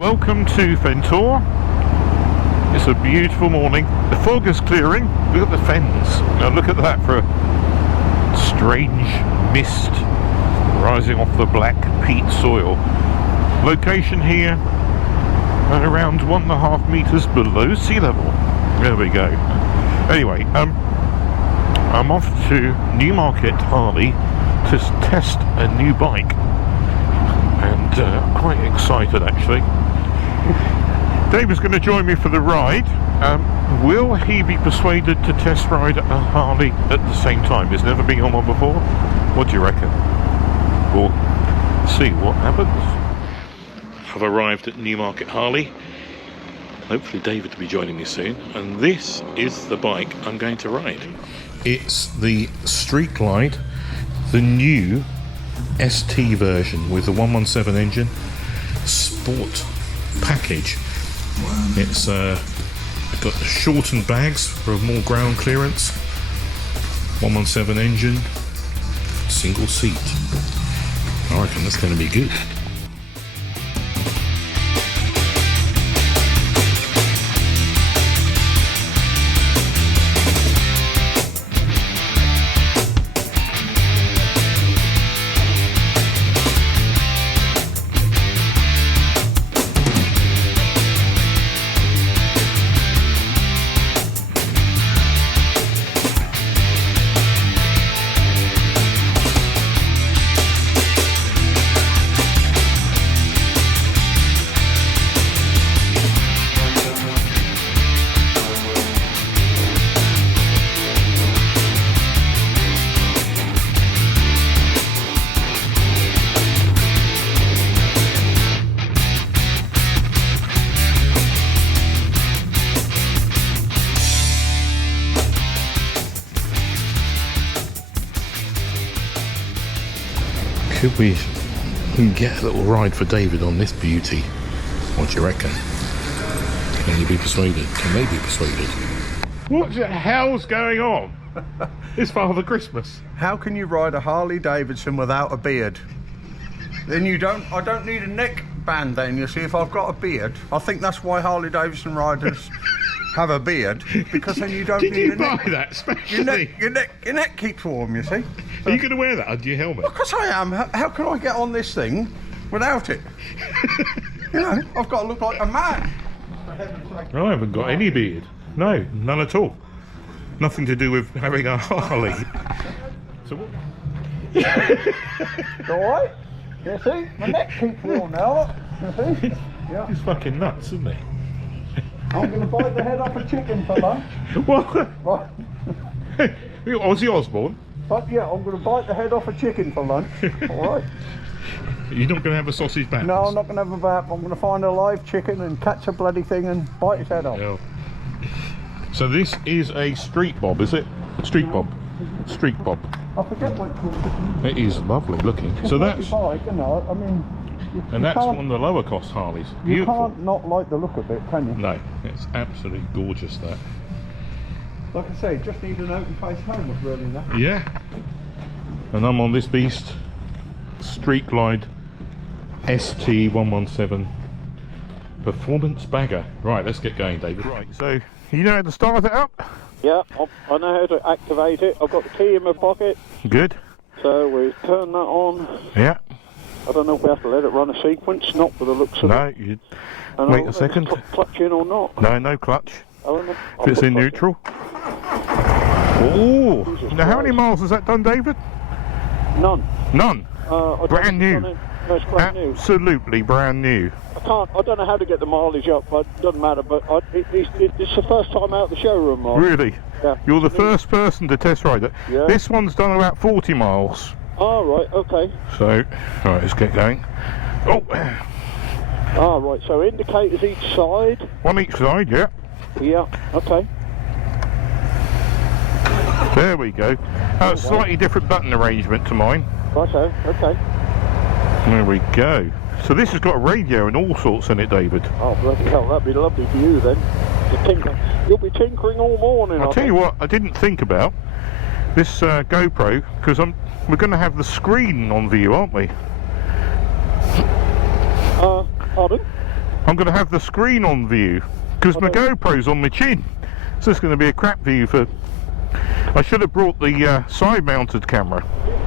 Welcome to Ventor. It's a beautiful morning. The fog is clearing. Look at the fens. Now look at that for a strange mist rising off the black peat soil. Location here at around 1.5 meters below sea level. There we go. Anyway, I'm off to Newmarket Harley to test a new bike, and quite excited actually. David's going to join me for the ride. Will he be persuaded to test ride a Harley at the same time? He's never been on one before. What do you reckon? We'll see what happens. I've arrived at Newmarket Harley. Hopefully David will be joining me soon. And this is the bike I'm going to ride. It's the Street Glide, the new ST version with the 117 engine, sport package. It's got shortened bags for more ground clearance, 117 engine, single seat. I reckon that's going to be good. Could we get a little ride for David on this beauty? What do you reckon? Can you be persuaded? Can they be persuaded? What the hell's going on? It's Father Christmas. How can you ride a Harley Davidson without a beard? Then I don't need a neck band then, you see, if I've got a beard. I think that's why Harley Davidson riders have a beard, because then you don't need a neck. Did you buy that specially? Your neck keeps warm, you see. Are you going to wear that under your helmet? Of course I am. How can I get on this thing without it? You know, I've got to look like a man. I haven't got any beard. No, none at all. Nothing to do with having a Harley. So what? Alright? You see? My neck keeps warm now, look. You see? Yeah. He's fucking nuts, isn't he? I'm going to bite the head off a chicken for lunch. What? Right. Ozzy Osbourne? But yeah, I'm going to bite the head off a chicken for lunch. Alright? You're not going to have a sausage baps? No, I'm not going to have a bap. I'm going to find a live chicken and catch a bloody thing and bite his head off. Yeah. So this is a street bob, is it? Street bob. Street bob. I forget what it's called. It is lovely looking. It's so like that's... your bike, you know, I mean... And that's one of the lower cost Harleys. Beautiful. You can't not like the look of it, can you? No, it's absolutely gorgeous, that. Like I say, just need an open face helmet really now. Yeah. And I'm on this beast, Street Glide ST117 Performance Bagger. Right, let's get going, David. Right, so you know how to start it up? Yeah, I know how to activate it. I've got the key in my pocket. Good. So we turn that on. Yeah. I don't know if we have to let it run a sequence, not for the looks of it. No, you wait a second. Clutch in or not? No clutch. Oh, no. If it's in neutral. Oh! Now how many miles has that done, David? None. None? Brand new. No, it's brand new. Absolutely brand new. I don't know how to get the mileage up, but it doesn't matter. But it's the first time out of the showroom, Mark. Really? Yeah. You're the first person to test ride it. Yeah. This one's done about 40 miles. Oh, right, okay. So, right, let's get going. Oh! Ah, right, so indicators each side. One each side, yeah. Yeah, okay. There we go. Slightly different button arrangement to mine. Righto, okay. There we go. So this has got a radio and all sorts in it, David. Oh, bloody hell, that'd be lovely for you then. You'll be tinkering all morning. I'll tell you what I didn't think about. This GoPro, because we're going to have the screen on view, aren't we? Pardon? I'm going to have the screen on view because my GoPro's on my chin. So it's going to be a crap view for... I should have brought the side-mounted camera.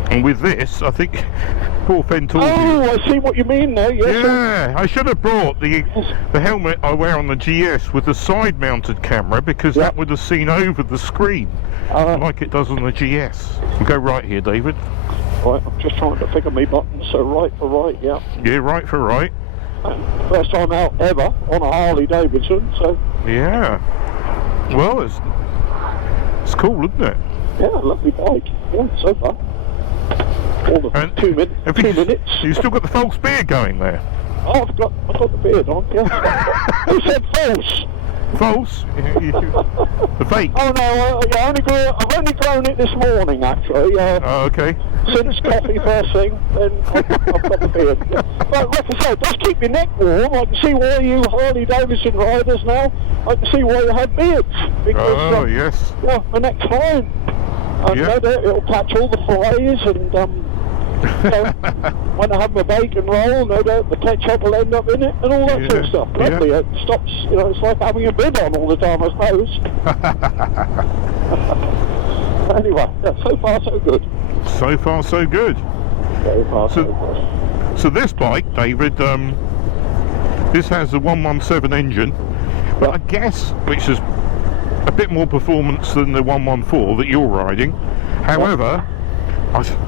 And with this, I think... Poor Fentor. Oh, I see what you mean now. Yes. Yeah, I should have brought the helmet I wear on the GS with the side-mounted camera because that would have seen over the screen like it does on the GS. We'll go right here, David. Right, I'm just trying to figure my buttons. So right for right, yeah. Yeah, right for right. First time out ever on a Harley Davidson, so... Yeah. Well, it's cool, isn't it? Yeah, lovely bike. Yeah, so far. All the And 2 minutes. 2 minutes. You still got the false beard going there. Oh, I've got the beard on. Yeah. Who said false? False? The fake? Oh no, I've only grown it this morning actually. Oh, okay. Since coffee first thing, then I've got the beard. Yeah. But like I say, it does keep your neck warm. I can see why you Harley Davidson riders now. I can see why you have beards because yes. Yeah, my neck's fine. And no doubt it'll catch all the flies and when I have my bacon roll, no doubt the ketchup will end up in it and all that sort of stuff. Lovely. It stops, it's like having a bib on all the time, I suppose. Anyway, so far so good. So far so good. So far so good. So this bike, David, this has a 117 engine, but I guess, which is a bit more performance than the 114 that you're riding. However,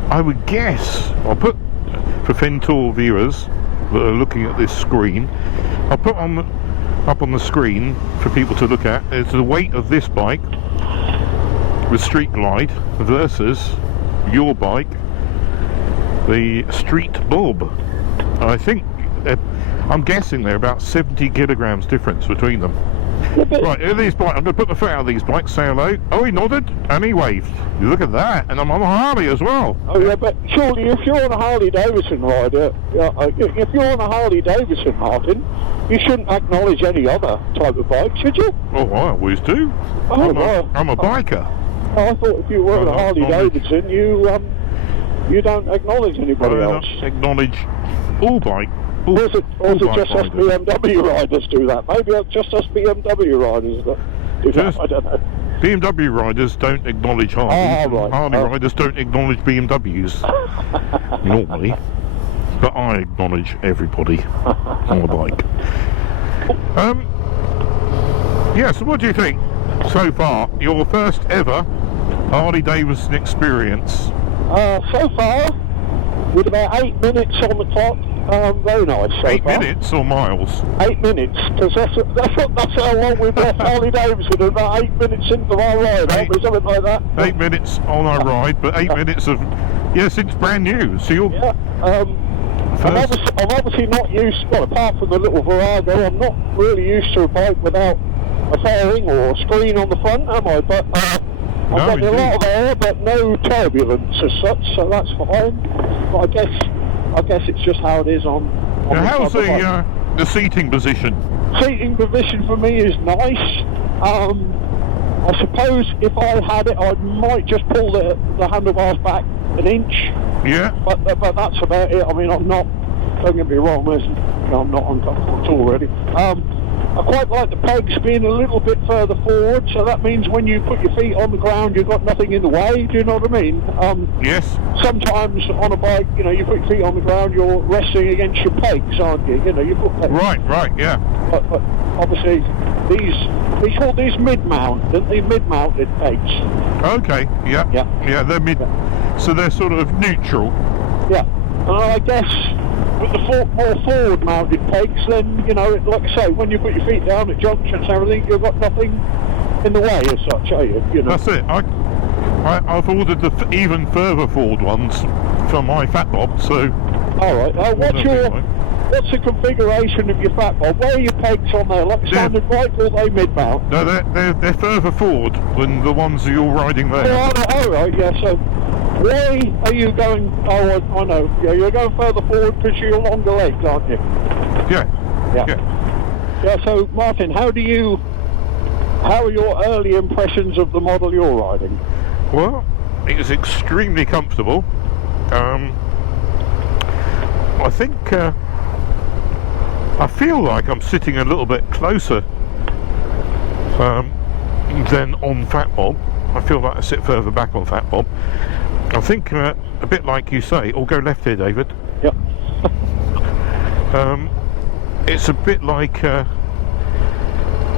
I would guess, I'll put, for Fentor viewers that are looking at this screen, I'll put up on the screen for people to look at, is the weight of this bike with Street Glide versus your bike, the Street Bob. I think, I'm guessing they're about 70 kilograms difference between them. Right, these bikes, I'm going to put the foot out of these bikes, say hello. Oh, he nodded and he waved. You look at that, and I'm on a Harley as well. Oh yeah, but surely if you're on a Harley Davidson rider, if you're on a Harley Davidson, Martin, you shouldn't acknowledge any other type of bike, should you? Oh, I always do. I'm a biker. I thought if you were on a Harley Davidson, you don't acknowledge anybody else. I don't acknowledge all bike. Or is it just us BMW riders do that? Maybe it's just us BMW riders that do that, I don't know. BMW riders don't acknowledge Harley. Right. Harley riders don't acknowledge BMWs normally. But I acknowledge everybody on the bike. Yeah, so what do you think so far? Your first ever Harley Davidson experience? So far, with about 8 minutes on the clock, very nice so 8 far. minutes or miles? 8 minutes, because that's how long we've left Harley Davidson, about 8 minutes into our ride, aren't we? Something like that. 8 minutes on our ride, but 8 minutes of, since brand new. So you're... Yeah, I'm obviously not used, well, apart from the little Virago, I'm not really used to a bike without a fairing or a screen on the front, am I? But I've got a lot of air, but no turbulence as such, so that's fine. But I guess it's just how it is on now, how's the seating position? Seating position for me is nice. I suppose if I had it, I might just pull the handlebars back an inch. Yeah. But that's about it. I mean, I'm not, don't get me wrong, I'm not uncomfortable at all, really. I quite like the pegs being a little bit further forward, so that means when you put your feet on the ground, you've got nothing in the way. Do you know what I mean? Yes. Sometimes on a bike, you put your feet on the ground, you're resting against your pegs, aren't you? You put pegs. Right, yeah. But obviously, we call these mid-mount, don't they? Mid-mounted pegs. Okay, yeah, they're mid, so they're sort of neutral. Yeah, and I guess with the more forward-mounted pegs, then, like I say, when you put your feet down at junctions and everything, you've got nothing in the way as such, are you? That's it. I've ordered the even further forward ones for my Fat Bob, so... Alright, what's the configuration of your Fat Bob? Where are your pegs on there? Like standard bike, or are they mid-mount? No, they're further forward than the ones that you're riding there. Alright, yeah, so... Why are you going... Oh, I know. Yeah, you're going further forward because you're longer legs, aren't you? Yeah, so, Martin, how are your early impressions of the model you're riding? Well, it was extremely comfortable. I think I feel like I'm sitting a little bit closer than on Fat Bob. I feel like I sit further back on Fat Bob. I think a bit like you say, or go left here, David. Yep. It's a bit like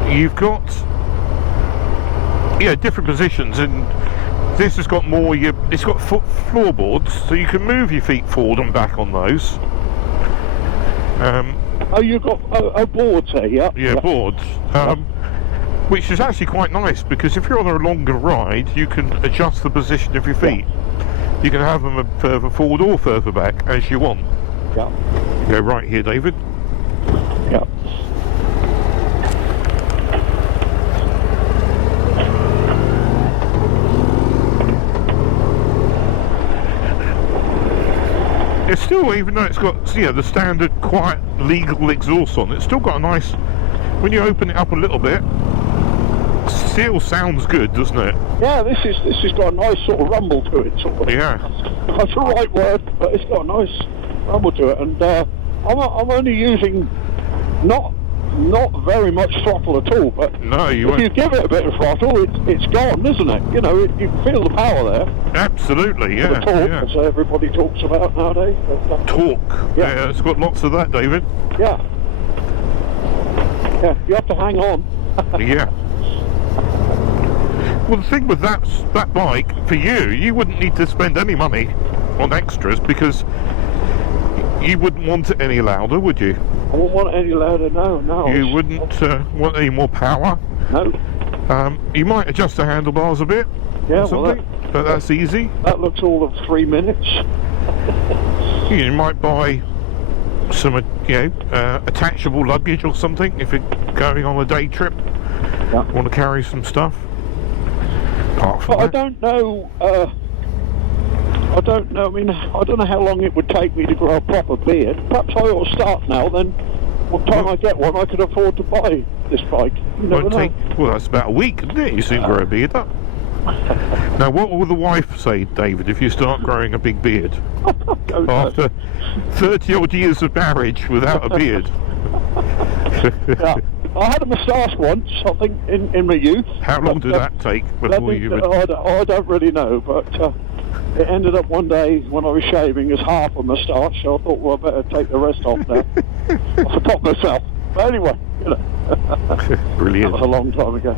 you've got different positions, and this has got more. It's got floorboards, so you can move your feet forward and back on those. Oh, you've got boards there, yeah? Yeah, boards. Which is actually quite nice, because if you're on a longer ride, you can adjust the position of your feet. You can have them further forward or further back as you want. Yeah. Go right here, David. Yeah. It's still, even though it's got the standard quiet legal exhaust on, it's still got a nice, when you open it up a little bit, still sounds good, doesn't it? Yeah, this has got a nice sort of rumble to it, sort of. Yeah. That's the right word, but it's got a nice rumble to it, and I'm only using not very much throttle at all, but no, if you give it a bit of throttle, it's gone, isn't it? You know, you feel the power there. Absolutely, yeah. The torque, yeah. as everybody talks about nowadays. Torque. Yeah, it's got lots of that, David. Yeah. Yeah, you have to hang on. Yeah. Well, the thing with that bike, for you wouldn't need to spend any money on extras, because you wouldn't want it any louder, would you? I wouldn't want it any louder, no. You wouldn't want any more power? No. You might adjust the handlebars a bit, yeah, or something, but that's easy. That looks all of 3 minutes. You might buy some, attachable luggage or something if you're going on a day trip. Yeah. Want to carry some stuff. Apart from But I that. don't know. I don't know. I mean, I don't know how long it would take me to grow a proper beard. Perhaps I ought to start now. Then, by the time I get one, I could afford to buy this bike. You never know. Well, that's about a week, isn't it? You soon grow a beard up. Now, what will the wife say, David, if you start growing a big beard after 30 odd years of marriage without a beard? Yeah. I had a moustache once, I think, in my youth. How long did that take before you would... I don't really know, but it ended up one day when I was shaving as half a moustache, so I thought, well, I better take the rest off now. I forgot myself. But anyway, Brilliant. That was a long time ago.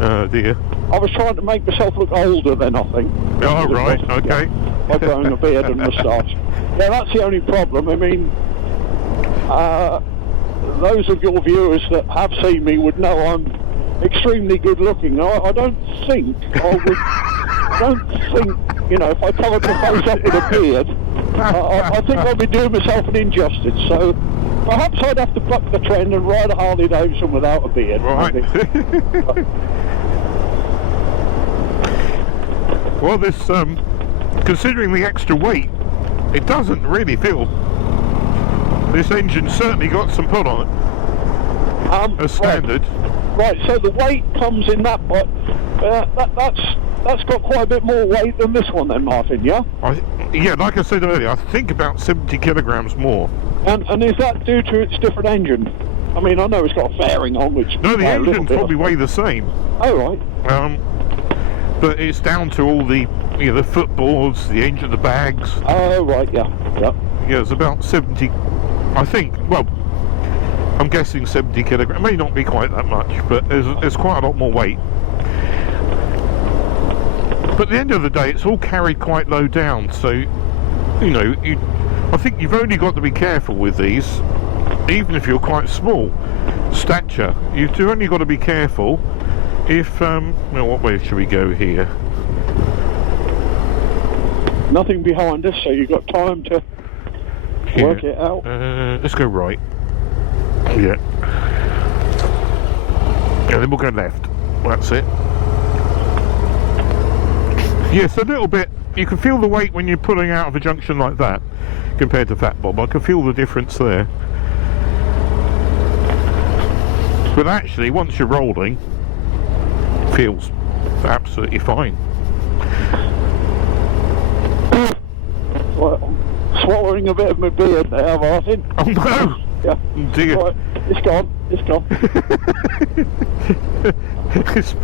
Oh, dear. I was trying to make myself look older then, I think. Oh, right, okay. By growing a beard and moustache. Yeah, that's the only problem. I mean, those of your viewers that have seen me would know I'm extremely good looking. I don't think if I covered my face up with a beard, I think I'd be doing myself an injustice. So perhaps I'd have to buck the trend and ride a Harley Davidson without a beard. Right. Well, this, considering the extra weight, it doesn't really feel... This engine's certainly got some put on it, as standard. Right, so the weight comes in that, but that's got quite a bit more weight than this one then, Martin, yeah? Yeah, like I said earlier, I think about 70 kilograms more. And is that due to its different engine? I mean, I know it's got a fairing on, which... No, the engines probably weigh the same. Oh, right. But it's down to all the, the footboards, the engine, the bags. Oh, right, yeah. Yeah, it's about 70... I think, well, I'm guessing 70 kilograms. It may not be quite that much, but there's quite a lot more weight. But at the end of the day, it's all carried quite low down, so, I think you've only got to be careful with these, even if you're quite small stature. You've only got to be careful if, what way should we go here? Nothing behind us, so you've got time to... work it out. Let's go right. Yeah. And then we'll go left. That's it. Yes, a little bit. You can feel the weight when you're pulling out of a junction like that compared to Fat Bob. I can feel the difference there. But actually, once you're rolling, it feels absolutely fine. Well, swallowing a bit of my beard there, Martin. Oh no! yeah. Dear. Right, it's gone. It's gone. It's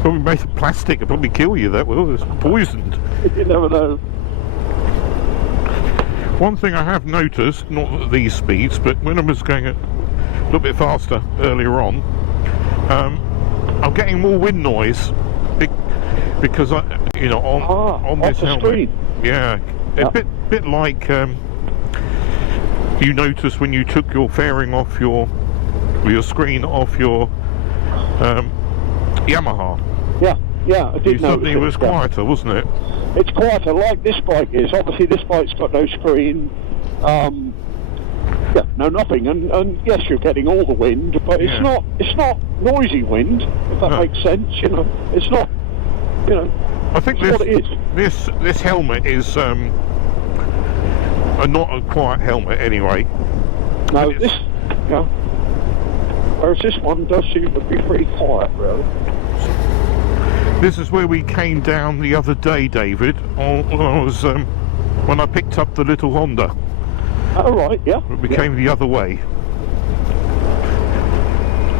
probably made of plastic. It'll probably kill you, that will. It's poisoned. You never know. One thing I have noticed, not at these speeds, but when I was going a little bit faster earlier on, I'm getting more wind noise because on this helmet. Screen. Yeah, a bit like you noticed when you took your fairing off your screen off your Yamaha. Yeah, I did notice. Suddenly it was quieter, wasn't it? It's quieter, like this bike is. Obviously, this bike's got no screen. No nothing. And yes, you're getting all the wind, but it's not noisy wind, if that makes sense. It's not. I think this helmet is not a quiet helmet anyway. No, whereas this one does seem to be pretty quiet, really. This is where we came down the other day, David. When I picked up the little Honda. Oh right, yeah. We came the other way.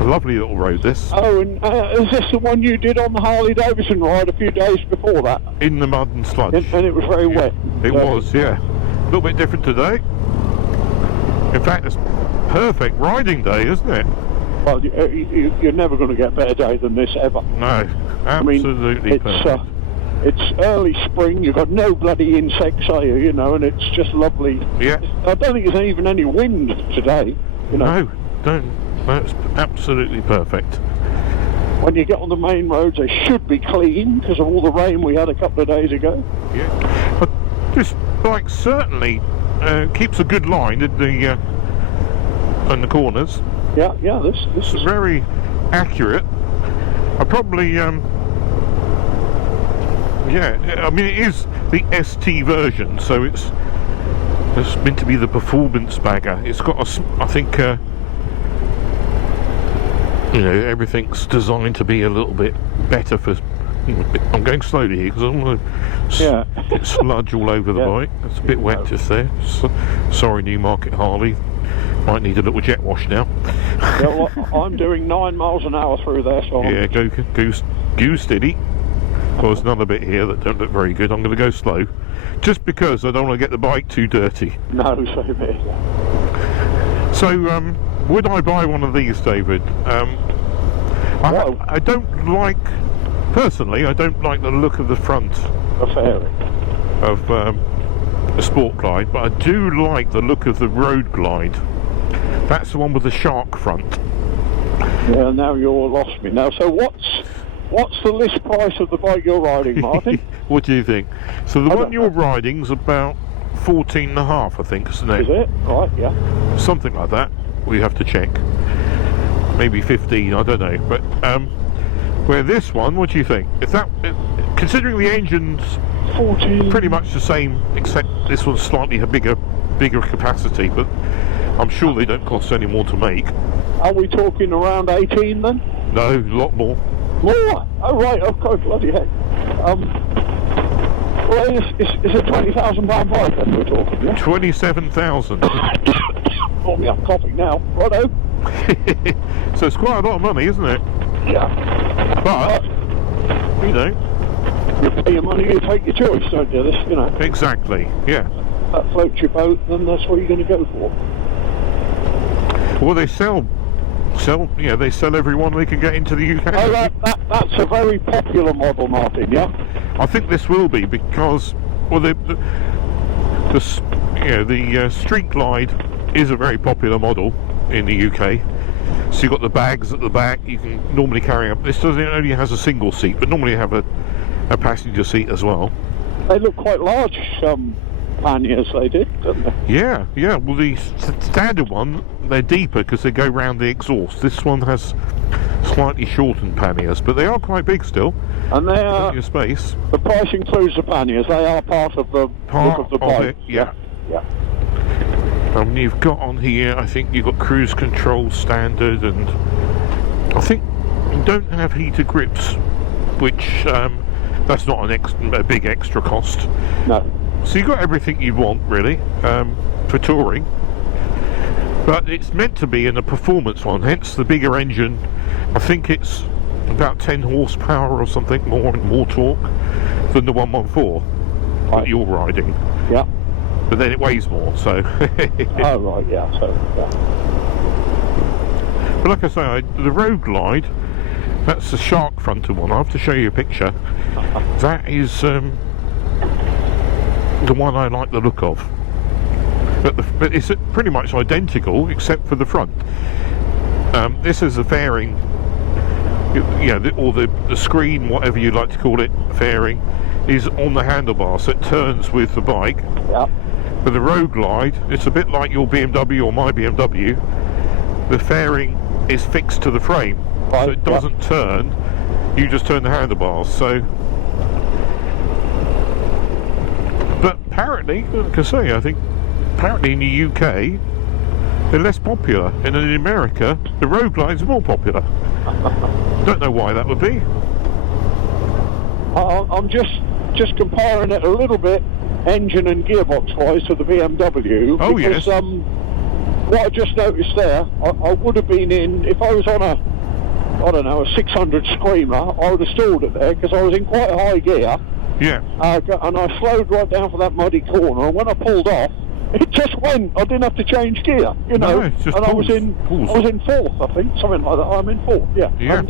A lovely little road, this. Oh, and is this the one you did on the Harley Davidson ride a few days before that? In the mud and sludge. And it was very wet. It was, yeah. A little bit different today. In fact, it's perfect riding day, isn't it? Well, you're never going to get a better day than this ever. No, absolutely perfect. It's early spring, you've got no bloody insects, are you, and it's just lovely. Yeah. I don't think there's even any wind today, No, don't. That's absolutely perfect. When you get on the main roads, they should be clean because of all the rain we had a couple of days ago. Yeah. But this bike certainly keeps a good line in the corners. Yeah, this is very accurate. I probably I mean, it is the ST version, so it's meant to be the performance bagger. It's got I think everything's designed to be a little bit better for. I'm going slowly here because I don't want to get sludge all over the bike. It's a bit wet just there. Sorry, Newmarket Harley. Might need a little jet wash now. Well, I'm doing 9 miles an hour through there, so go steady. There's another bit here that don't look very good. I'm going to go slow, just because I don't want to get the bike too dirty. No, so me. So, would I buy one of these, David? I don't like, personally, I don't like the look of the front of a Sport Glide, but I do like the look of the Road Glide. That's the one with the shark front. Yeah, now you're lost me now. So what's the list price of the bike you're riding, Martin? What do you think? So the one you're riding's about 14.5, I think, isn't it? Is it? Right, yeah. Something like that. We have to check. Maybe 15, I don't know. But where this one, what do you think? Considering the engine's 14, pretty much the same, except this one's slightly a bigger capacity, but I'm sure they don't cost any more to make. Are we talking around 18 then? No, a lot more. More? Oh right, of course, bloody heck. Well, it's a £20,000 bike then we're talking, yeah? 27,000. Oh yeah, I'm coughing now. Righto. So it's quite a lot of money, isn't it? Yeah. But you pay your money, you take your choice, don't you? Exactly. Yeah. That floats your boat, then that's what you're going to go for. Well, they sell. They sell every one they can get into the UK. Oh, that's a very popular model, Martin. Yeah. I think this will be because, well, the Street Glide is a very popular model in the UK. So you've got the bags at the back. You can normally carry up. This only has a single seat, but normally have a passenger seat as well. They look quite large, panniers they did, don't they? Yeah. Well, the standard one, they're deeper because they go round the exhaust. This one has slightly shortened panniers, but they are quite big still. And they are. Plenty of space. The price includes the panniers. They are part of the look of the bike. Yeah. Yeah. You've got on here, I think you've got cruise control standard, and I think you don't have heated grips, which that's not a big extra cost. No. So you've got everything you want really for touring. But it's meant to be in a performance one, hence the bigger engine. I think it's about 10 horsepower or something more torque than the 114 that you're riding. Yeah. But then it weighs more, so. Oh right, yeah. So yeah. But like I say, the Road Glide, that's the shark frontal one. I have to show you a picture. That is the one I like the look of. But it's pretty much identical except for the front. This is a fairing, or the screen, whatever you like to call it, fairing, is on the handlebar, so it turns with the bike. Yeah. But the Road Glide, it's a bit like your BMW or my BMW. The fairing is fixed to the frame, so it doesn't turn. You just turn the handlebars. So, but apparently, like I say, I think apparently in the UK they're less popular, and in America the Road Glide's more popular. Don't know why that would be. I'm just comparing it a little bit, engine and gearbox wise, to the BMW. Oh because, yes. What I just noticed there, I would have been in, if I was on a 600 Screamer, I would have stalled it there because I was in quite a high gear. Yeah. And I slowed right down for that muddy corner, and when I pulled off, it just went. I didn't have to change gear, No, it's just and pulls. I was in fourth, I think, something like that. I'm in fourth, yeah. And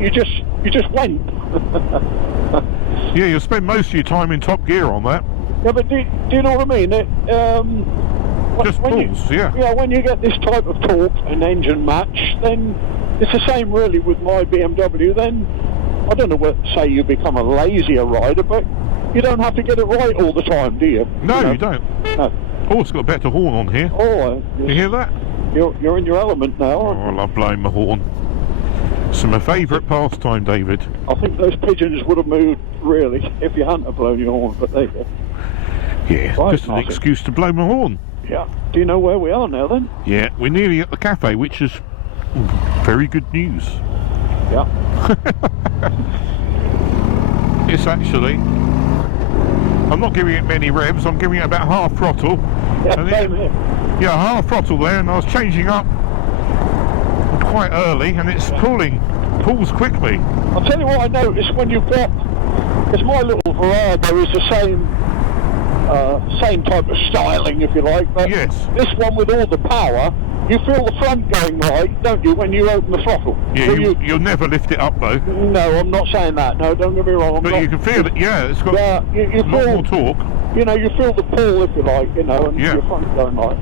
you just went. Yeah, you'll spend most of your time in top gear on that. Yeah, but do you know what I mean? Just pulls, yeah. Yeah, when you get this type of torque and engine match, then it's the same really with my BMW. Then I don't know what say you become a lazier rider, but you don't have to get it right all the time, do you? No, you don't. No. Oh, it's got a better horn on here. Oh, You hear that? You're in your element now, Oh, aren't I love blowing my horn. It's my favourite pastime, David. you? I think those pigeons would have moved, really, if you hadn't have blown your horn, but there you go. Yeah, Right, just an Martin. excuse to blow my horn. Yeah. Do you know where we are now, then? Yeah, we're nearly at the cafe, which is very good news. Yeah. It's actually, I'm not giving it many revs, I'm giving it about half throttle. Yeah, And same here. Yeah, half throttle there, and I was changing up quite early, and it's pulls quickly. I'll tell you what I noticed when you've got, because my little Virago is the same type of styling, if you like, but Yes. this one with all the power, you feel the front going right, don't you, when you open the throttle? Yeah, So you'll never lift it up though. No, I'm not saying that, no, don't get me wrong. But you can feel it, yeah, it's got Yeah, you a lot feel, more torque. you know, you feel the pull, if you like, and Yeah. your front going right.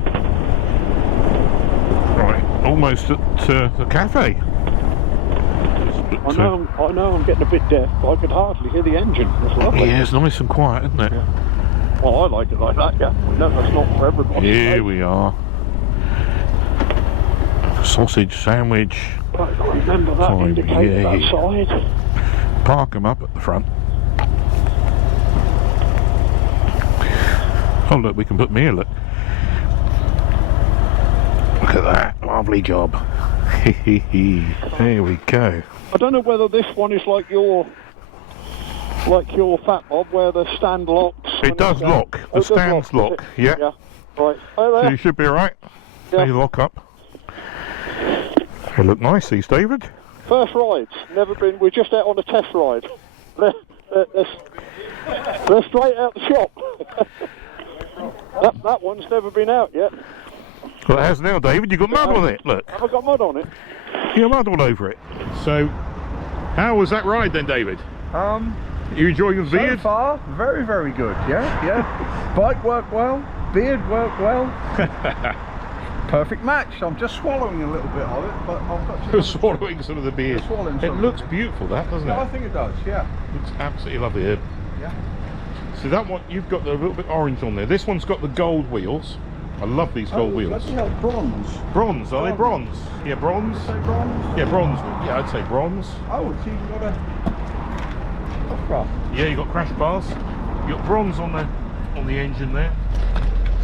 Right, almost at the cafe. I know I'm getting a bit deaf, but I could hardly hear the engine. It's lovely. Yeah, it's nice and quiet, isn't it? Yeah. Well, I like it like that, yeah. No, that's not for everybody. Here we are. Sausage sandwich. Right, remember that Time, indicator yeah. outside. Park them up at the front. Oh look, we can put me in, look. Look at that, lovely job. There we go. I don't know whether this one is like your Fat Bob, where the stand locks. It does lock. The stands lock. Yeah. Yeah. Right. Oh, So there. you should be alright. Yeah. They lock up. They look nice, these, David. First rides. Never been. We're just out on a test ride. They're straight out the shop. that one's never been out yet. Well, it has now, David. You've got mud on it. Look. Have I got mud on it? You got mud all over it. So, how was that ride then, David? You enjoying the So beard? far, very, very good. Yeah. Bike worked well, beard worked well. Perfect match. I'm just swallowing a little bit of it, but I've got to. You're swallowing some of the beard. Swallowing It some of looks it. beautiful, that, doesn't Yeah, I it? think it does. Yeah. Looks absolutely lovely here. Yeah. So that one, you've got the little bit orange on there. This one's got the gold wheels. I love these gold wheels. Bloody hell, bronze. Bronze, are they bronze? Yeah, bronze. Say bronze. Yeah, bronze. Yeah, I'd say bronze. Oh, it's even got a craft. Yeah, you got crash bars. You got bronze on the engine there.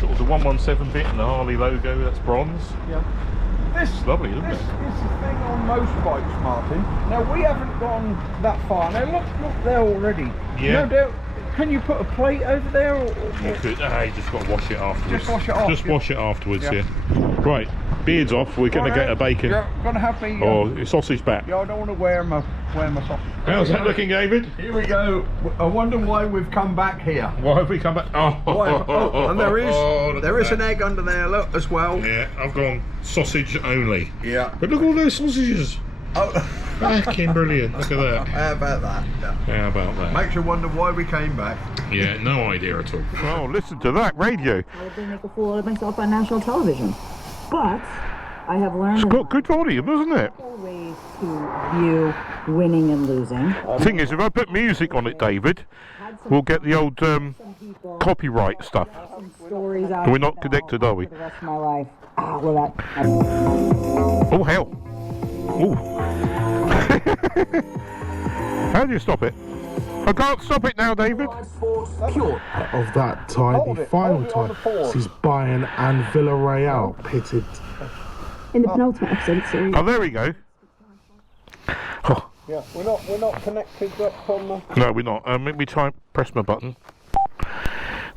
Sort of the 117 bit and the Harley logo. That's bronze. Yeah. This It's lovely, isn't This it? is the thing on most bikes, Martin. Now we haven't gone that far. Now look there already. Yeah. No doubt, can you put a plate over there? Or You could, you just got to wash it afterwards. Just wash it off. Just wash it afterwards, Yeah. yeah. Right, beard's off. We're going to get a bacon. You're gonna have me. Or sausage back. Yeah, I don't want to wear my sausage. How's that looking, David? Here we go. I wonder why we've come back here. Why have we come back? Oh, And there is an an egg under there, look, as well. Yeah, I've gone sausage only. Yeah. But look at all those sausages. Oh. Fucking brilliant. Look at that. How about that? Yeah. How about that? Makes you wonder why we came back. Yeah, no idea at all. Oh, listen to that radio. I would make a fool of myself on national television. But I have learned It's got good volume, isn't it? ways to view winning and losing. Thing is, if I put music on it, David, we'll get the old copyright stuff. Some stories out We're not connected, are we? for the rest of my life. Well, that. Oh, hell. Ooh. How do you stop it? I can't stop it now, David. Of that tie, the final tie sees Bayern and Villarreal pitted. In the penultimate episode series. Oh, there we go. Oh. Yeah, we're not connected up on the... No, we're not. Let me try and press my button.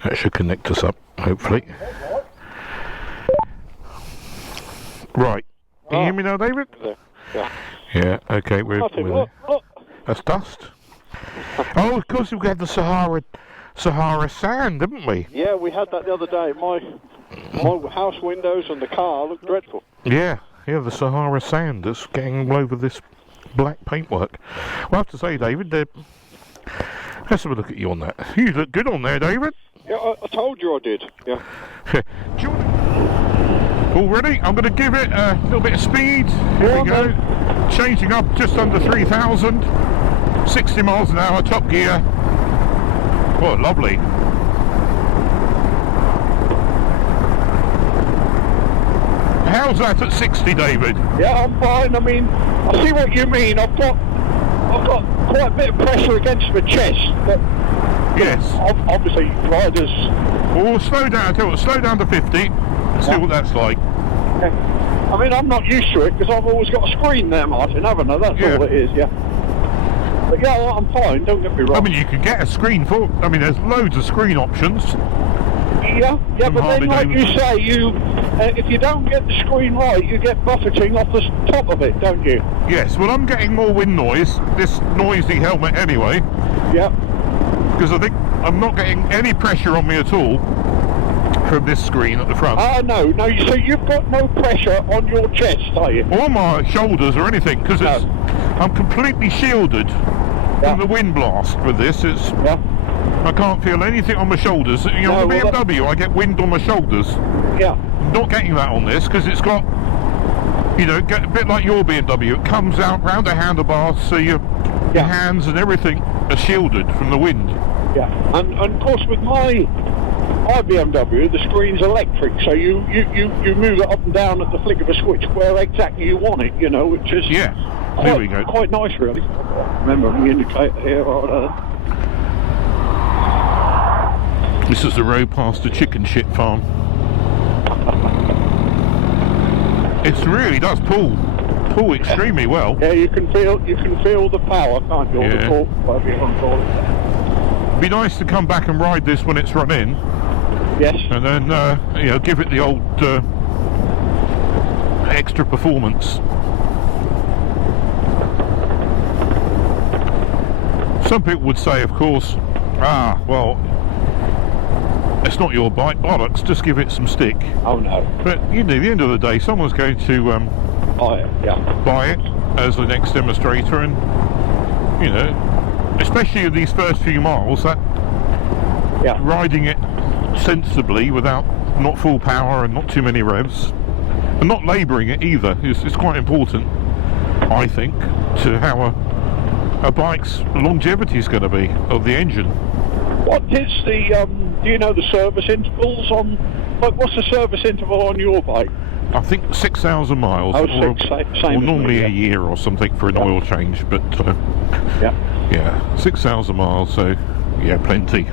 That should connect us up, hopefully. Right. Can you hear me now, David? Yeah. Yeah, okay, we're Look. That's dust. Oh, of course we had the Sahara sand, didn't we? Yeah, we had that the other day. My house windows and the car look dreadful. Yeah, the Sahara sand that's getting all over this black paintwork. Well, I have to say, David, let's have a look at you on that. You look good on there, David. Yeah, I told you I did. Yeah. Do you want all ready? I'm going to give it a little bit of speed. Here we go. Changing up just under 3,000. 60 miles an hour, top gear. Oh, lovely. How's that at 60, David? Yeah, I'm fine. I mean, I see what you mean. I've got quite a bit of pressure against my chest, but Yes. obviously riders. Well, slow down to 50. See what that's like. I mean, I'm not used to it because I've always got a screen there, Martin, haven't I? That's all it is. Yeah. But yeah, I'm fine. Don't get me wrong. I mean, you can get a screen for. I mean, there's loads of screen options. Yeah, but then, Harley like you Davidson. say, if you don't get the screen right, you get buffeting off the top of it, don't you? Yes. Well, I'm getting more wind noise. This noisy helmet, anyway. Yeah. Because I think I'm not getting any pressure on me at all from this screen at the front. No. So you've got no pressure on your chest, are you? Or my shoulders or anything, because No. I'm completely shielded from the wind blast with this. Yeah. I can't feel anything on my shoulders. You know, No, on the well, BMW, I get wind on my shoulders. Yeah. I'm not getting that on this because it's got, you know, a bit like your BMW. It comes out round the handlebars, so your hands and everything are shielded from the wind. Yeah. And of course, with my BMW, the screen's electric, so you move it up and down at the flick of a switch where exactly you want it, you know, which is there we go. Quite nice, really. Remember the indicator here or This is the road past the chicken shit farm. It really does pull extremely well. Yeah, you can feel the power, can't you? Or the torque, whatever you want to call it. It'd be nice to come back and ride this when it's run in. Yes. And then, you know, give it the old extra performance. Some people would say, of course, well, it's not your bike, bollocks, just give it some stick. Oh no. But, you know, at the end of the day, someone's going to buy it as the next demonstrator, and, you know, especially in these first few miles, that riding it sensibly without not full power and not too many revs, and not labouring it either, is quite important, I think, to how a bike's longevity is going to be of the engine. What is the do you know the service intervals on? Like, what's the service interval on your bike? I think 6,000 miles, Oh, or, same or normally as me, a year or something for an oil change, but yeah, 6,000 miles, so yeah, plenty.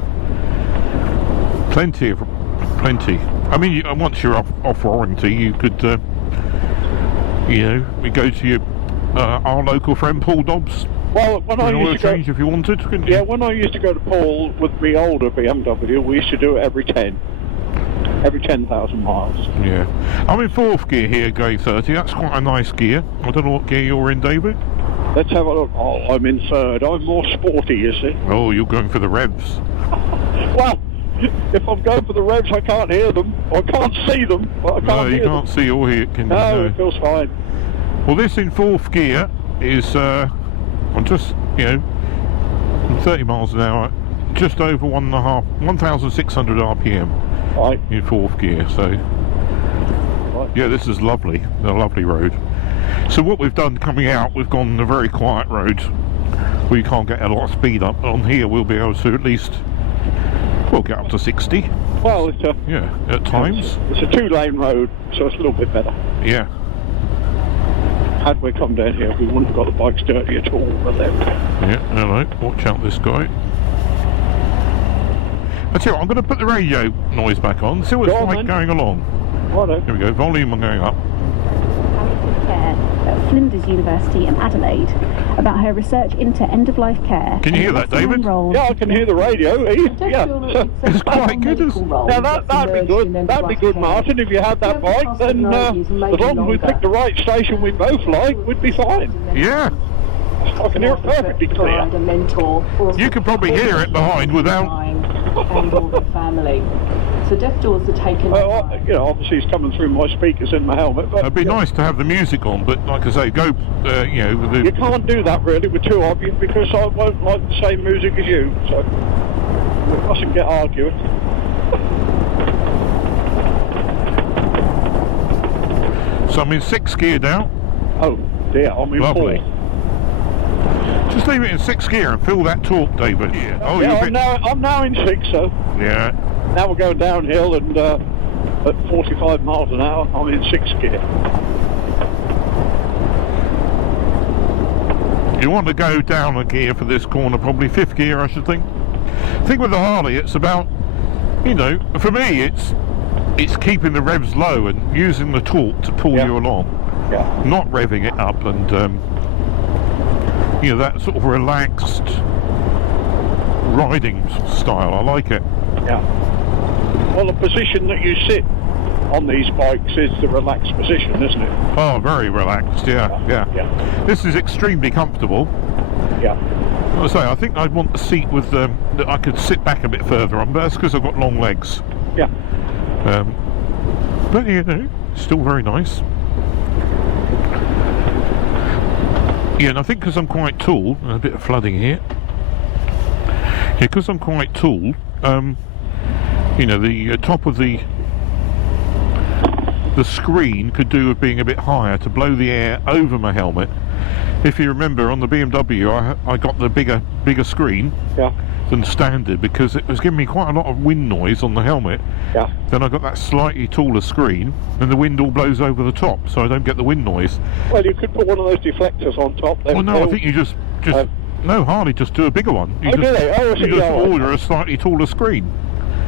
I mean, once you're off warranty, you could, you know, we go to our local friend Paul Dobbs Well, when I an oil used to change go, if you wanted, couldn't you? yeah, when I used to go to Paul with the older BMW, we used to do it every 10,000 miles. Yeah. I'm in 4th gear here, Gay 30. That's quite a nice gear. I don't know what gear you're in, David. Let's have a look. Oh, I'm in 3rd. I'm more sporty, you see. Oh, you're going for the revs. Well, if I'm going for the revs, I can't hear them. I can't see them, but I can't No, you hear can't see or hear, can you? them. No, it feels fine. Well, this in 4th gear is, I'm just, you know, 30 miles an hour, just over 1,600 RPM Right. in 4th gear, so, Right. yeah, this is lovely, a lovely road. So what we've done coming out, we've gone on a very quiet road where you can't get a lot of speed up. On here we'll be able to at least, we'll get up to 60, Well, it's a yeah, at times, it's a 2-lane road, so it's a little bit better. yeah. Had we come down here, we wouldn't have got the bikes dirty at all. But then, Yeah, hello, watch out this guy. I tell you what, I'm going to put the radio noise back on, see what it's Go on, like then. going along. righto. Here we go, volume I'm going up. Care at Flinders University in Adelaide about her research into end-of-life care. Can you hear that, David? Yeah, I can hear the radio. Yeah, so, It's quite good, isn't it? now that'd be good. That'd be good, Martin. If you had that bike, then as long as we picked the right station we both like, we'd be fine. Yeah, I can hear it perfectly clear. A mentor or you can probably hear it behind without... and all the family. So deaf doors are taken. You know, obviously it's coming through my speakers in my helmet, but It'd be nice to have the music on, but like I say, go, you know, with you the... can't do that really with two of you because I won't like the same music as you. So we mustn't get arguing. So I'm in 6th gear now. Oh dear, I'm in Lovely. 4. Just leave it in 6th gear and feel that torque, David. Yeah. Oh, Yeah, you're I'm now in 6, so Yeah. now we're going downhill and at 45 miles an hour, I'm in 6th gear. You want to go down a gear for this corner, probably 5th gear, I should think. I think with the Harley, it's about, you know, for me, it's keeping the revs low and using the torque to pull you along, Yeah. not revving it up and, you know, that sort of relaxed riding style. I like it. Yeah. Well, the position that you sit on these bikes is the relaxed position, isn't it? Oh, very relaxed. Yeah. Yeah. This is extremely comfortable. Yeah. I say, I think I'd want a seat with that I could sit back a bit further on, but that's because I've got long legs. Yeah. But you know, still very nice. Yeah, and I think because I'm quite tall, a bit of flooding here. Yeah, because I'm quite tall, you know, the top of the screen could do with being a bit higher to blow the air over my helmet. If you remember, on the BMW, I got the bigger screen Yeah. than standard because it was giving me quite a lot of wind noise on the helmet. Yeah. Then I got that slightly taller screen, and the wind all blows over the top, so I don't get the wind noise. Well, you could put one of those deflectors on top. Well, no, I think you just no, Harley, just do a bigger one. You do just, they? Oh, I see. you just Yeah, order a slightly taller screen.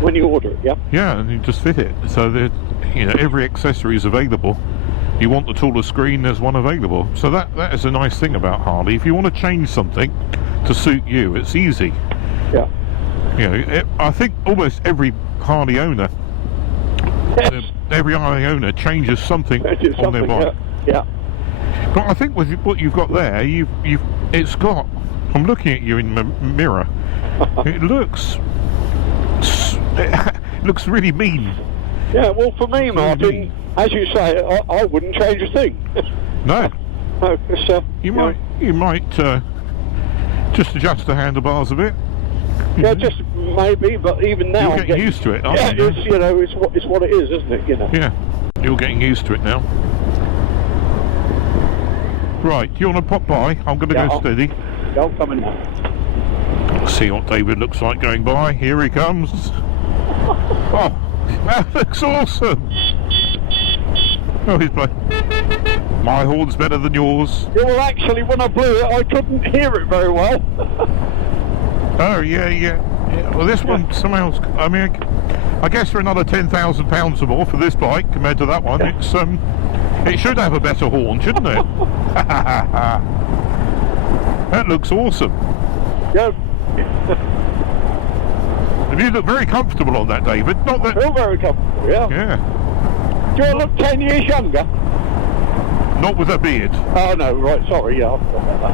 when you order it, yeah. Yeah, and you just fit it. So that, you know, every accessory is available. You want the taller screen, there's one available. So that is a nice thing about Harley. If you want to change something to suit you, it's easy. Yeah. You know, I think almost every Harley owner, changes something on their bike. Yeah. But I think with what you've got there, it's got. I'm looking at you in the mirror. It looks really mean. Yeah. Well, for me, Martin, as you say, I wouldn't change a thing. No. No, 'cause, You might just adjust the handlebars a bit. yeah, just maybe, but even now, You're I'm getting used to it, aren't Yeah, you? it's, you know, it's what it is, isn't it? You know. Yeah, you're getting used to it now. Right, do you want to pop by? I'm going to go steady. Go coming now. See what David looks like going by. Here he comes. Oh, that looks awesome. Oh, he's playing. My horn's better than yours. Yeah, well, actually, when I blew it, I couldn't hear it very well. Oh, yeah. Well, this one somehow, I mean, I guess for another £10,000 or more for this bike compared to that one, it's it should have a better horn, shouldn't it? That looks awesome. Yeah. And you look very comfortable on that, David. Not I that. feel very comfortable, yeah. Yeah. Do I look 10 years younger? Not with a beard. Oh no, right, sorry, yeah, I forgot about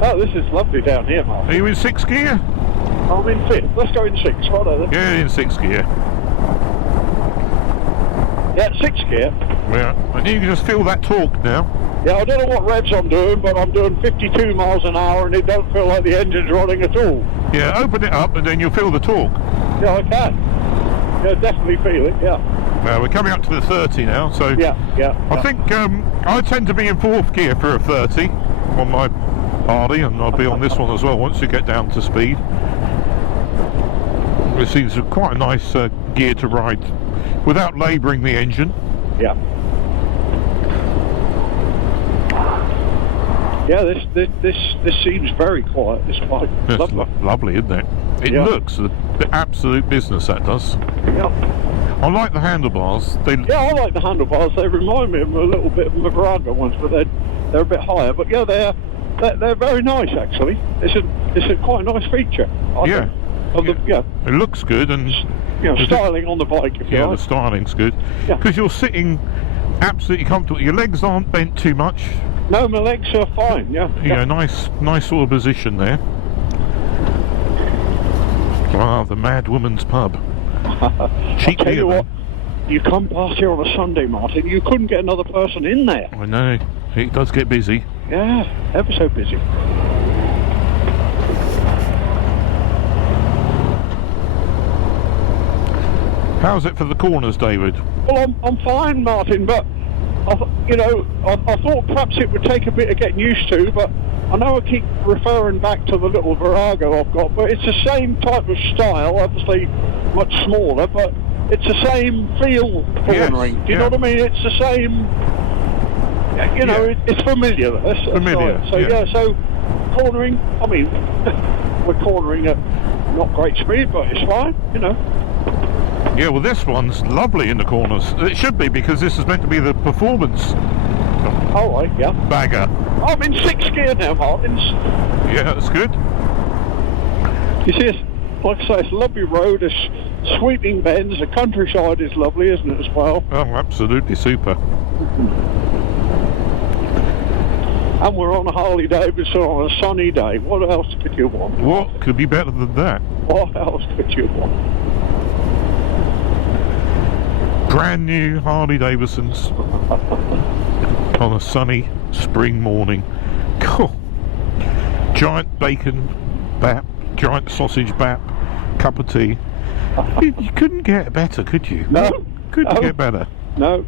that. Oh, this is lovely down here, Mark. Are you in 6th gear? I'm in 5th. Let's go in 6th, right over. Yeah, in 6th gear. Yeah, 6th gear. Yeah. And you can just feel that torque now. Yeah, I don't know what revs I'm doing, but I'm doing 52 miles an hour and it don't feel like the engine's running at all. Yeah, open it up and then you'll feel the torque. Yeah, I can. Yeah, definitely feel it, yeah. We're coming up to the 30 now, so Yeah. I think I tend to be in 4th gear for a 30 on my Harley, and I'll be on this one as well once you get down to speed. This is quite a nice gear to ride without labouring the engine. Yeah. Yeah, this seems very quiet, this bike. It's Lovely. lovely, isn't it? It Yeah. looks the absolute business, that does. Yeah. I like the handlebars. Yeah, I like the handlebars. They remind me of a little bit of the Virago ones, but they're a bit higher. But yeah, they're very nice actually. It's a quite nice feature. Yeah. Yeah. It looks good, and Styling on the bike, if you the like. styling's good. Yeah. Because you're sitting absolutely comfortable. Your legs aren't bent too much. No, my legs are fine. Yeah. Yeah, nice sort of position there. Ah, the Mad Woman's Pub. Cheap I'll tell beer, you what, though. you come past here on a Sunday, Martin, you couldn't get another person in there. I know, it does get busy. Yeah, ever so busy. How's it for the corners, David? Well, I'm fine, Martin, but I thought perhaps it would take a bit of getting used to, but I know I keep referring back to the little Virago I've got, but it's the same type of style, obviously much smaller, but it's the same feel cornering. Yes, Do you know what I mean? It's the same, you know, it's familiar. That's Familiar, right. So yeah. so cornering, I mean, we're cornering at not great speed, but it's fine, you know. Yeah, well, this one's lovely in the corners. It should be, because this is meant to be the performance All right, yeah. bagger. I'm in 6th gear now, Martin. Yeah, that's good. You see, it's, like I say, it's a lovely road, it's sweeping bends, the countryside is lovely, isn't it, as well? Oh, absolutely super. And we're on a Harley Davidson on a sunny day. What else could you want? What could be better than that? What else could you want? Brand new Harley Davidsons on a sunny spring morning. Cool. Giant bacon bap, giant sausage bap, cup of tea. You couldn't get better, could you? No. Couldn't No. get better. No.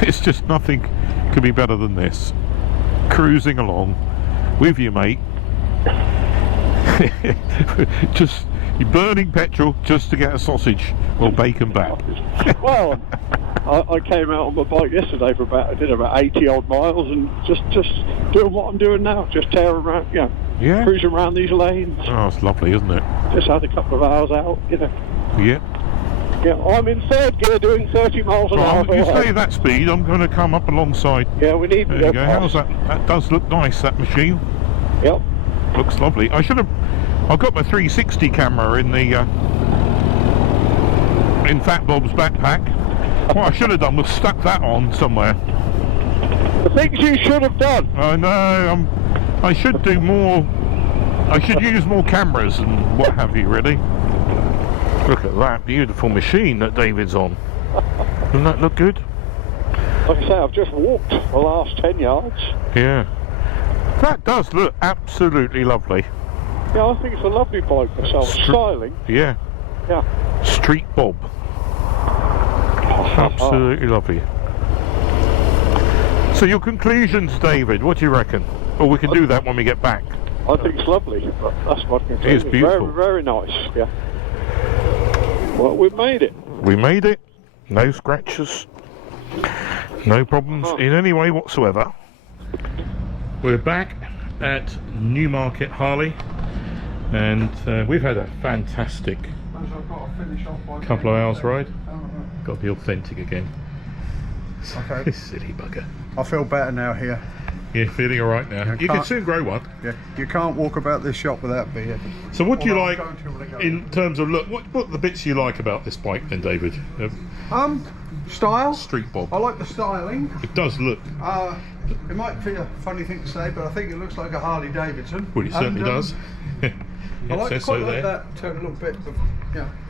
It's just nothing could be better than this. Cruising along with you, mate. Just you're burning petrol just to get a sausage or bacon bap. Well, I came out on my bike yesterday for I did about 80 odd miles, and just doing what I'm doing now, just tearing around, Yeah. cruising around these lanes. Oh, it's lovely, isn't it? Just had a couple of hours out, you know. Yeah. Yeah, I'm in 3rd gear doing 30 miles an hour. Well, you stay that speed, I'm going to come up alongside. Yeah, we need to There you go go. How's past. that? That does look nice, that machine. Yep. Looks lovely. I've got my 360 camera in the in Fat Bob's backpack. What I should have done was stuck that on somewhere. The things you should have done. I know. I should do more. I should use more cameras and what have you. Really. Look at that beautiful machine that David's on. Doesn't that look good? Like I say, I've just walked the last 10 yards. Yeah. That does look absolutely lovely. Yeah, I think it's a lovely bike myself. Styling. Yeah. Yeah. Street Bob. Absolutely lovely. So your conclusions, David, what do you reckon? Or we can do that when we get back. I think it's lovely. That's my conclusion. It is beautiful. Very, very nice. Yeah. Well, we've made it. We made it. No scratches. No problems in any way whatsoever. We're back at Newmarket Harley, and we've had a fantastic couple of hours ride. Got to be authentic again. Okay. Silly bugger. I feel better now here. Yeah, feeling all right now. You can soon grow one. Yeah, you can't walk about this shop without beard. So what do you like I'm going to in terms of look? What are the bits you like about this bike then, David? Style. Street bob. I like the styling. It does look. It might be a funny thing to say, but I think it looks like a Harley Davidson. Well, it certainly does. I like says quite so like there. that little bit of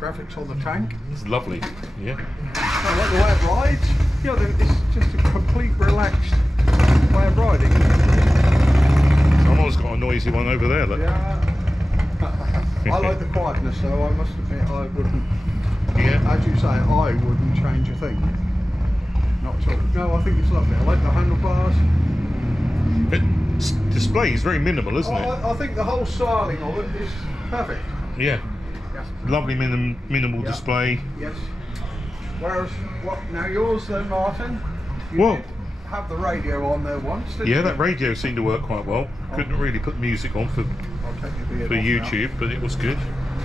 graphics on the tank. It's lovely. Yeah. I like the way it rides. It's just a complete relaxed way of riding. Someone's got a noisy one over there. Look. Yeah. I like the quietness, though. I must admit, I wouldn't. Yeah. As you say, I wouldn't change a thing. Not at all. No, I think it's lovely. I like the handlebars. Its display is very minimal, isn't it? I think the whole styling of it is perfect. Yeah. Yeah. Lovely minimal display. Yes. Whereas, now yours then, Martin? Well, did have the radio on there once, didn't you? yeah, that radio seemed to work quite well. Couldn't really put music on for I'll take your beard off YouTube, but it was good.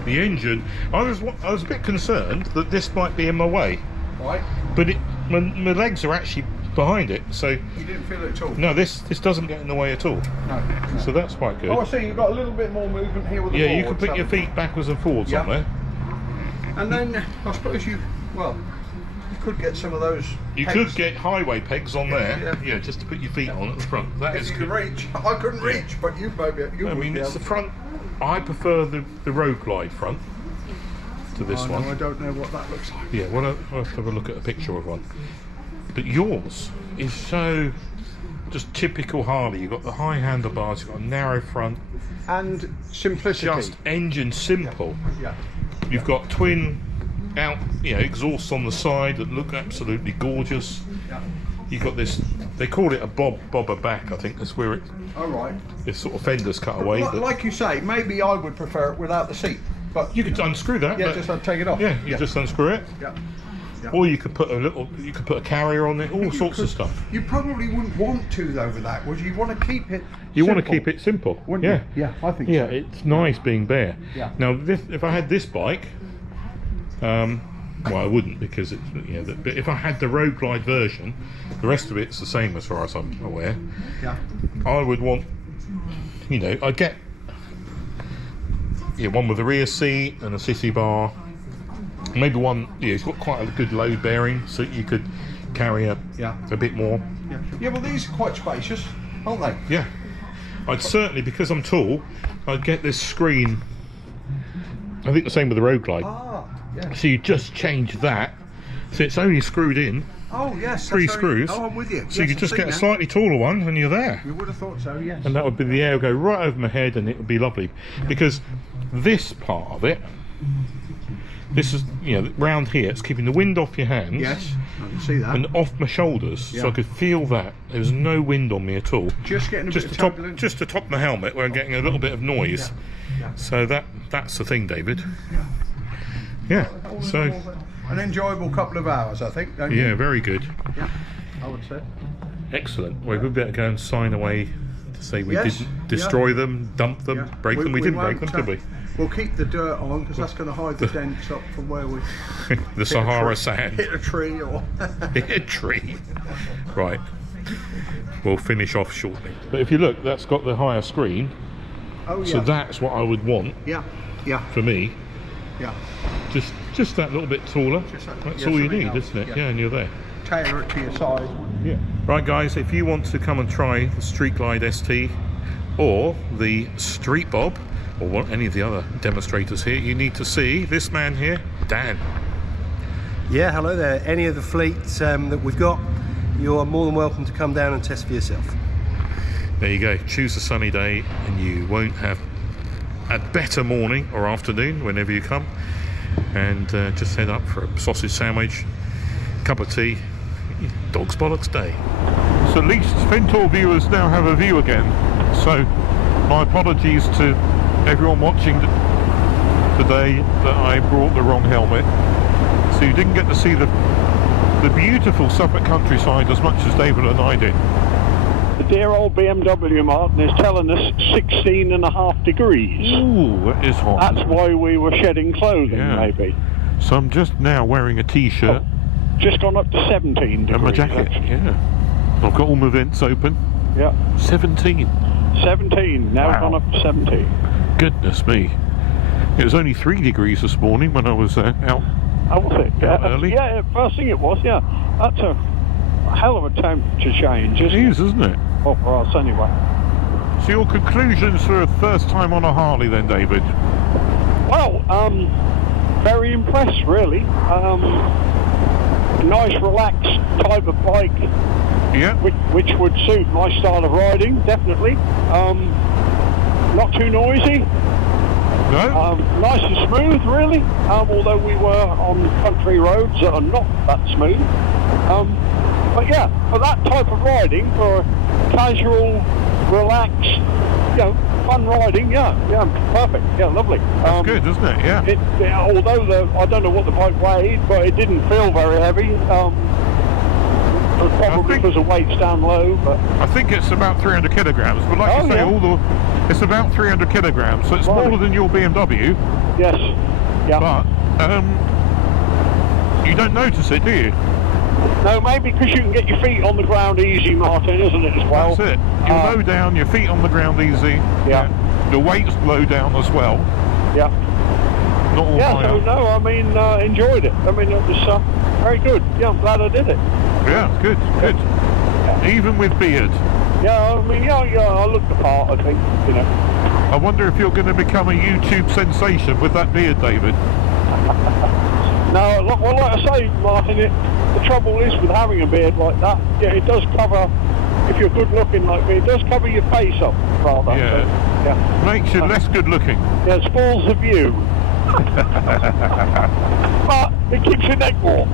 The engine, I was a bit concerned that this might be in my way, now. Right? but my legs are actually behind it, so You didn't feel it at all? no, this doesn't get in the way at all. No. So that's quite good. Oh, I see, you've got a little bit more movement here with the Yeah, you boards, can put your haven't you? feet backwards and forwards on there. And then, I suppose you could get some of those You pegs. could get highway pegs on there, Yeah. just to put your feet on at the front. That If is you good. can reach. I couldn't reach, but you maybe you I would mean, be it's able the front. I prefer the road glide front to this to. one. I don't know what that looks like. Yeah, well, I'll have to have a look at a picture of one. But yours is so just typical Harley. You've got the high handlebars, you've got a narrow front, And simplicity. just engine simple. Yeah. You've got twin out, exhausts on the side that look absolutely gorgeous. Yeah. You've got this. They call it a bobber back. I think that's where All right. this sort of fender's cut away. Like, But like you say, maybe I would prefer it without the seat. But you could unscrew that. yeah, but- just take it off. yeah, you just unscrew it. Yeah. Yeah. Or you could put a carrier on it, all sorts of stuff. You probably wouldn't want to though with that, would you? You want to keep it. You want to simple, keep it simple, wouldn't yeah. you? Yeah, I think Yeah, so. it's nice being bare. Yeah. Now, if I had this bike, well, I wouldn't because it's but if I had the road glide version, the rest of it's the same as far as I'm aware. Yeah. I would want, I'd get one with a rear seat and a city bar. Maybe one, it's got quite a good load bearing, so you could carry a bit more. Yeah. Yeah. Well, these are quite spacious, aren't they? Yeah, I'd certainly, because I'm tall, I'd get this screen. I think the same with the road glide. Ah. Yeah. So you just change that, so it's only screwed in, Oh yes. 3 that's very- screws. Oh, I'm with you. So Yes, you could just I've get a seen slightly taller one, and you're there. that. You would have thought so. Yes. And that would be the air would go right over my head, and it would be lovely. Because this part of it, this is round here, it's keeping the wind off your hands. Yes. I can see that. And off my shoulders, so I Yeah. could feel that there was no wind on me at all. Just getting a Just bit the of top, turbulence. just the top of my helmet, where I'm getting a little bit of noise. Yeah. So that's the thing, David. Yeah. So An enjoyable couple of hours, I think. Don't you? yeah, very good. Yeah. I would say. Excellent. Well, we better go and sign away to say we Yes, didn't destroy them, dump them, Yeah. break them. We didn't break them, won't, did we? We'll keep the dirt on because that's going to hide the dents up from where we The Sahara sand. hit a tree or. Hit a tree. Right. We'll finish off shortly. But if you look, that's got the higher screen. Oh yeah. So that's what I would want Yeah. Yeah. for me. Yeah. Just that little bit taller. Just that- That's yeah, all you something need, else, isn't it? yeah. Yeah, and you're there. Tailor it to your size. Yeah. Right, guys, if you want to come and try the Street Glide ST or the Street Bob or any of the other demonstrators here, you need to see this man here, Dan. Yeah, hello there. Any of the fleets that we've got, you're more than welcome to come down and test for yourself. There you go. Choose a sunny day and you won't have a better morning or afternoon whenever you come. And just head up for a sausage sandwich, cup of tea, dog's bollocks day. So at least Fintor viewers now have a view again. So my apologies to everyone watching today that I brought the wrong helmet. So you didn't get to see the beautiful Suffolk countryside as much as David and I did. The dear old BMW, Martin, is telling us 16.5 degrees. Ooh, that is hot. That's why we were shedding clothing, Yeah. maybe. So I'm just now wearing a t-shirt Just gone up to 17 degrees. and my jacket. actually. Yeah. I've got all my vents open. Yeah. 17. 17. Now Wow. gone up to 17. Goodness me. It was only 3 degrees this morning when I was out. Oh, was it? Yeah, early. Yeah, first thing it was, yeah. That's a hell of a temperature change, It is, isn't it? Well, for us anyway. So your conclusions for a first time on a Harley then, David? Well, very impressed, really. Nice, relaxed type of bike, Yeah. which would suit my style of riding, definitely. Not too noisy. No? Nice and smooth, really. Although we were on country roads that are not that smooth. But yeah, for that type of riding, for casual, relaxed, fun riding, yeah, perfect, yeah, lovely. That's good, isn't it? Yeah. Although I don't know what the bike weighed, but it didn't feel very heavy. Probably because the weight's down low, but I think it's about 300 kilograms, but like you say, it's about 300 kilograms, so it's smaller than your BMW. Yes. Yeah. But you don't notice it, do you? No, maybe because you can get your feet on the ground easy, Martin, isn't it, as well? That's it. You're low down, your feet on the ground easy. Yeah. The weight's low down as well. Yeah. Not all Yeah, high so up. no, I mean, enjoyed it. I mean, it was very good. Yeah, I'm glad I did it. Yeah, good. Even with beard. Yeah, I mean, yeah, I look the part, I think, I wonder if you're going to become a YouTube sensation with that beard, David. No, well, like I say, Martin, the trouble is with having a beard like that, yeah, it does cover, if you're good looking like me, it does cover your face up, rather. Yeah. So, Makes you less good looking. Yeah, it spoils the view. But it keeps your neck warm.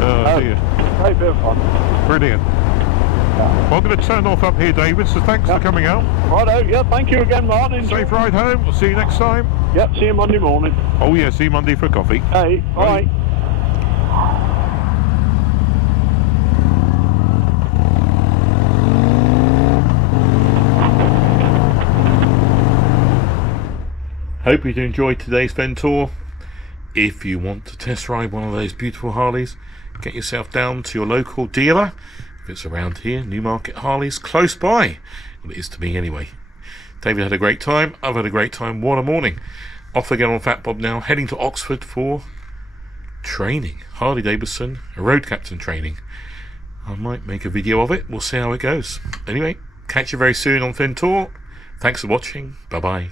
Oh dear. Great bit of fun. Brilliant. Well, I'm going to turn off up here, David, so thanks for coming out. Righto, yeah, thank you again, Martin. Safe ride home. We'll see you next time. Yep, see you Monday morning. Oh yeah, see you Monday for coffee. Hey, bye. Hope you enjoyed today's Ventour. If you want to test ride one of those beautiful Harleys, get yourself down to your local dealer. If it's around here, Newmarket Harley's close by. Well, it is to me anyway. David had a great time. I've had a great time. What a morning. Off again on Fat Bob now, heading to Oxford for training. Harley Davidson, road captain training. I might make a video of it. We'll see how it goes. Anyway, catch you very soon on Ventour. Thanks for watching. Bye-bye.